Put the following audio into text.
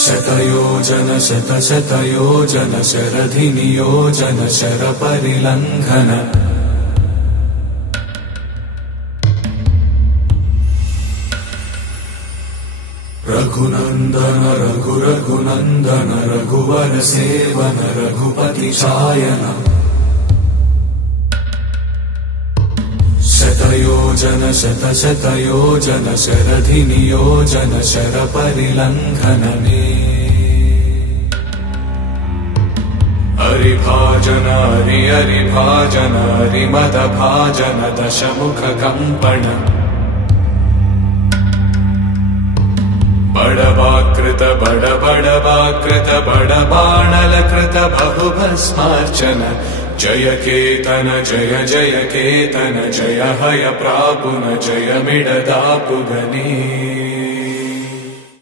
शतयोजन शतशतयोजन शरधिनियोजन शरपरिलङ्घन रघुनन्दन रघुरघुनन्दन रघुवर सेवन रघुपति चायन शतयोजन शतशतयोजन शरधिनियोजन शरपरिलङ्घन हरिभाजन हरिभाजन हरिमदभाजन दशमुख कंपन बड़वाकृत बड़वाकृत बड़बाणलकृत बहुभस्मार्चन जय केतन जय केतन जय हय प्रापुन जय मिडदापुगनी।